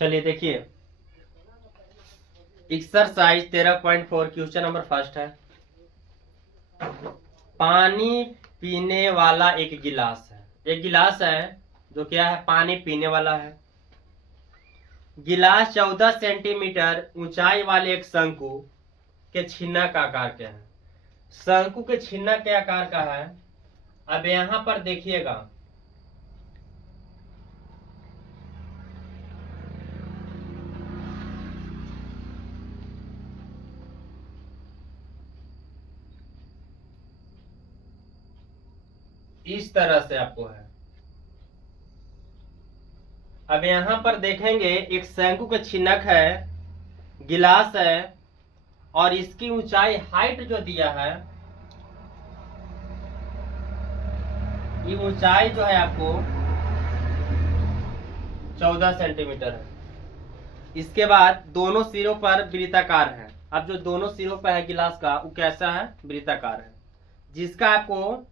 चलिए देखिए, exercise 13.4 question number first है। पानी पीने वाला एक गिलास है। एक गिलास है जो क्या है, पानी पीने वाला है। गिलास 14 सेंटीमीटर ऊंचाई वाले एक शंकु के छिन्ना का आकार क्या है। शंकु के छिन्ना के आकार का है। अब यहां पर देखिएगा, इस तरह से आपको है। अब यहां पर देखेंगे, एक शंकु का छिन्नक है, गिलास है, और इसकी ऊंचाई हाइट जो दिया है, ये ऊंचाई जो है आपको 14 सेंटीमीटर है। इसके बाद दोनों सिरों पर वृत्ताकार है। अब जो दोनों सिरों पर है गिलास का, वो कैसा है, वृत्ताकार है। जिसका आपको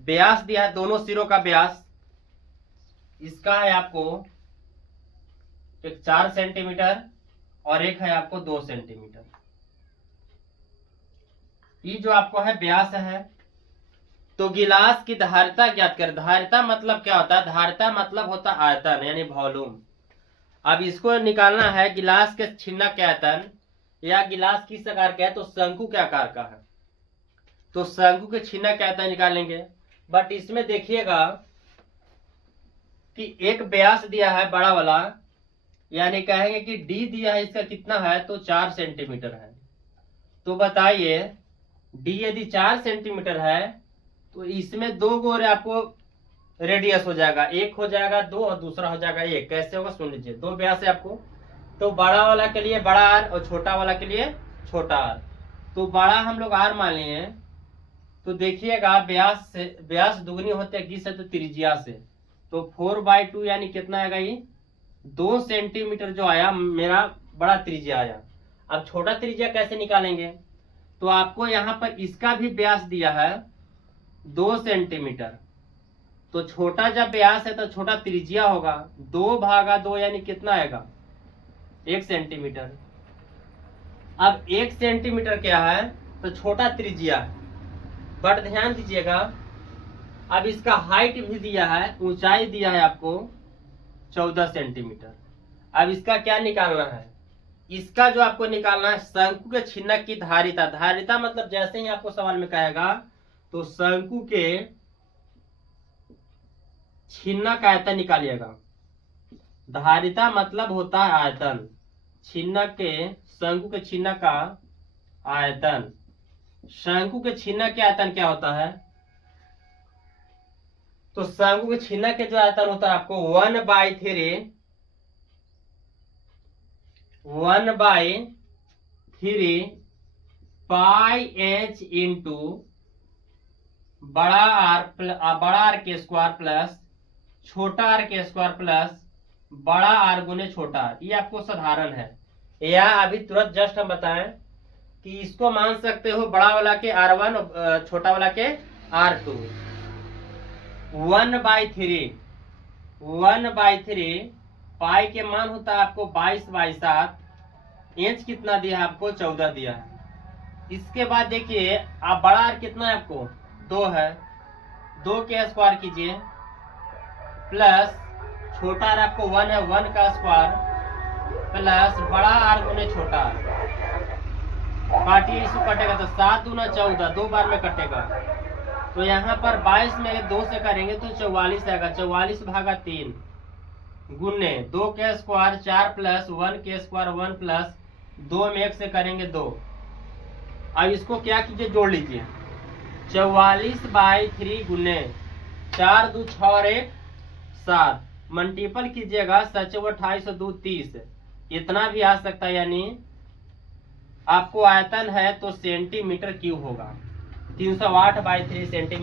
व्यास दिया है, दोनों सिरों का व्यास इसका है आपको एक 4 सेंटीमीटर और एक है आपको 2 सेंटीमीटर। ये जो आपको है व्यास है। तो गिलास की धारिता ज्ञात कर। धारिता मतलब क्या होता है, धारिता मतलब होता है आयतन यानी वॉल्यूम। अब इसको निकालना है, गिलास के छिन्ना के आयतन या गिलास किस आकार का है, तो शंकु के आकार का है। तो शंकु के छिन्ना के आयतन निकालेंगे। बट इसमें देखिएगा कि एक व्यास दिया है बड़ा वाला, यानी कहेंगे कि डी दिया है, इसका कितना है, तो 4 सेंटीमीटर है। तो बताइए, डी यदि 4 सेंटीमीटर है तो इसमें दो गोरे आपको रेडियस हो जाएगा, एक हो जाएगा 2 और दूसरा हो जाएगा 1। कैसे होगा सुन लीजिए, दो व्यास है आपको, तो बड़ा वाला के लिए बड़ा आर और छोटा वाला के लिए छोटा आर। तो बड़ा हम लोग आर मान लिए, तो देखिएगा व्यास से व्यास दुगनी होते हैं किस से, तो त्रिज्या से। तो 4/2 यानी कितना आएगा, ये 2 सेंटीमीटर जो आया मेरा बड़ा त्रिज्या आया। अब छोटा त्रिज्या कैसे निकालेंगे, तो आपको यहाँ पर इसका भी व्यास दिया है 2 सेंटीमीटर। तो छोटा जब व्यास है तो छोटा त्रिज्या होगा, 2/2 यानी कितना आएगा, 1 सेंटीमीटर। अब 1 सेंटीमीटर क्या है, तो छोटा त्रिज्या है। बट ध्यान दीजिएगा, अब इसका हाइट भी दिया है, ऊंचाई दिया है आपको 14 सेंटीमीटर। अब इसका क्या निकालना है, इसका जो आपको निकालना है शंकु के छिन्नक की धारिता। धारिता मतलब जैसे ही आपको सवाल में कहेगा, तो शंकु के छिन्नक आयतन निकालिएगा। धारिता मतलब होता है आयतन, छिन्नक के शंकु के छिन्नक का आयतन। शंकु के छिन्नक के आयतन क्या होता है, तो शंकु के छिन्नक के जो आयतन होता है आपको 1/3 पाई एच इंटू बड़ा आर के स्क्वायर प्लस छोटा आर के स्क्वायर प्लस बड़ा आर गुने छोटा आर। ये आपको साधारण है, या अभी तुरंत जस्ट हम बताएं कि इसको मान सकते हो बड़ा वाला के R1 और छोटा वाला के R2। 1/3 पाई के मान होता है आपको 22/7। इंच कितना दिया है आपको, 14 दिया है। इसके बाद देखिए, आप बड़ा आर कितना है आपको, 2 है, 2 के स्क्वायर कीजिए प्लस छोटा आर आपको 1 है, 1 का स्क्वायर प्लस बड़ा आर गुने छोटा आर। काटिए, इसको कटेगा तो 7 दूना 14, 2 बार में कटेगा। तो यहाँ पर 22 में 2 से करेंगे तो 44 आएगा। 44/3 गुने 2 के स्क्वायर 4 प्लस 1 के स्क्वायर 1 प्लस 2 में 1 से करेंगे 2। अब इसको क्या कीजिए, जोड़ लीजिए। 44/3 गुने 4 2 6 और 1 7, मल्टीपल कीजिएगा, 7 28 और 2 30, इतना भी आ सकता है। यानी आपको आयतन है तो सेंटीमीटर क्यूब होगा, 308/3 सेंटीमीटर।